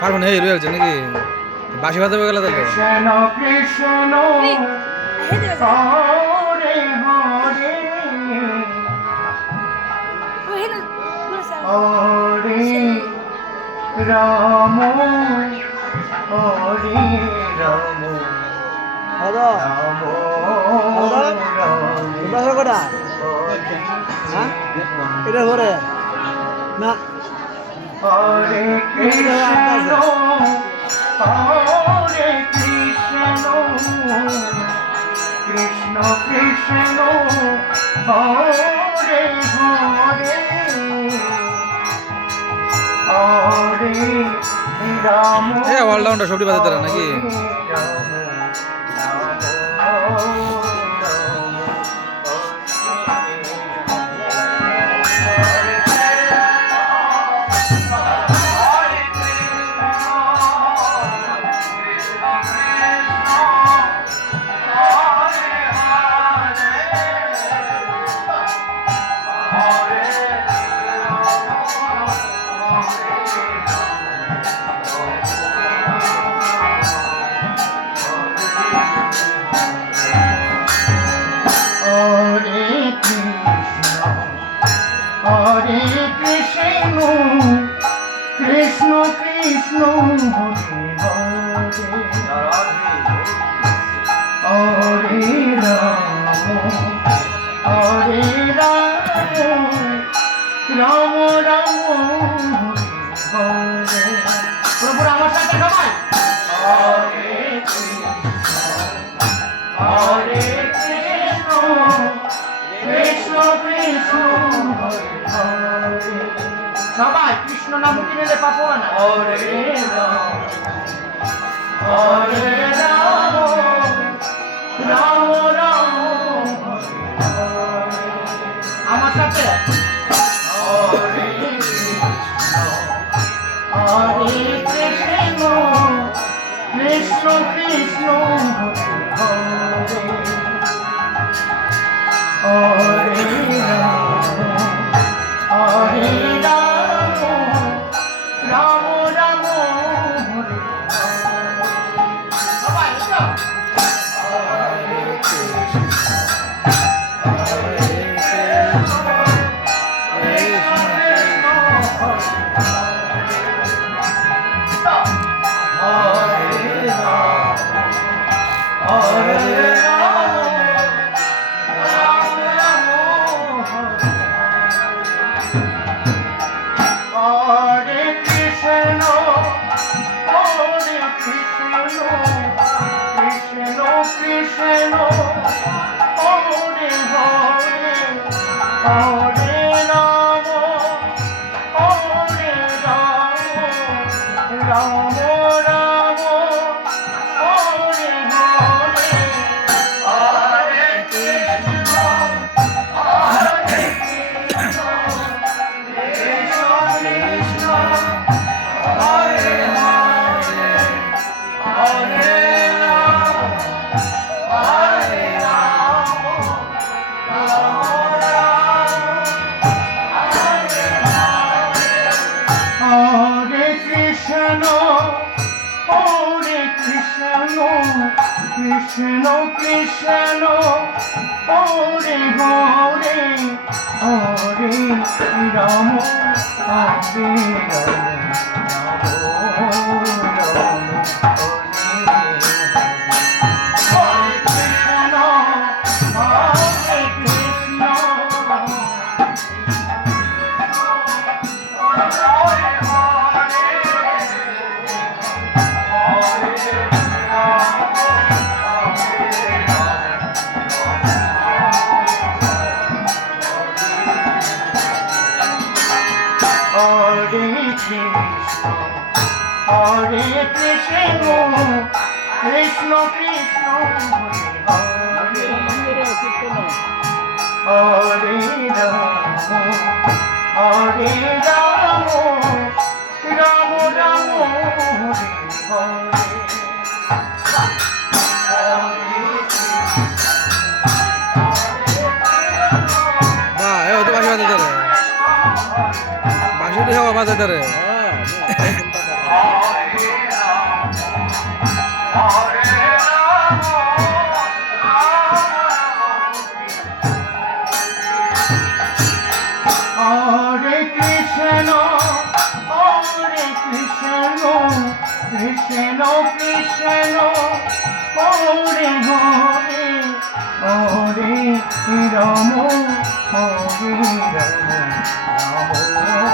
পারবো না এই রয়েছে নাকি বাসি বাজাবে গেলে তাহলে কৃষ্ণ কৃষ্ণ হরে হরে হরে রাম হরে রাম হ্যালো তোমরা কটা হ্যাঁ এটা ধরে না হরে কৃষ্ণ হরে কৃষ্ণ কৃষ্ণ কৃষ্ণ হরে হরে হরে রাম এ অলরাউন্ডার সবটি বাজাতে পারে নাকি হরে কৃষ্ণ কৃষ্ণ কৃষ্ণ হরে হরে হরে রাম রাম রাম হরে প্রভু আমার সাথে সবাই হরে হরে কৃষ্ণ কৃষ্ণ কৃষ্ণ সবাই কৃষ্ণ নাম কি নিলে পাবো না হরে রাম হরে রাম রাম রাম আমার সাথে হরে কৃষ্ণ কৃষ্ণ কৃষ্ণ হরে রাম হরে রাম রাম রাম হরে সবাই হরে কৃষ্ণ কৃষ্ণ হরে হরে হরে রাম হরে হরে কৃষ্ণ কৃষ্ণ কৃষ্ণ হরে হরে রাম হরে রাম রাম রাম হরে হরে বাহ এ তো বাসি বাজাতে পারে বাসি তো বাজাতে পারে রম হরে রম রাম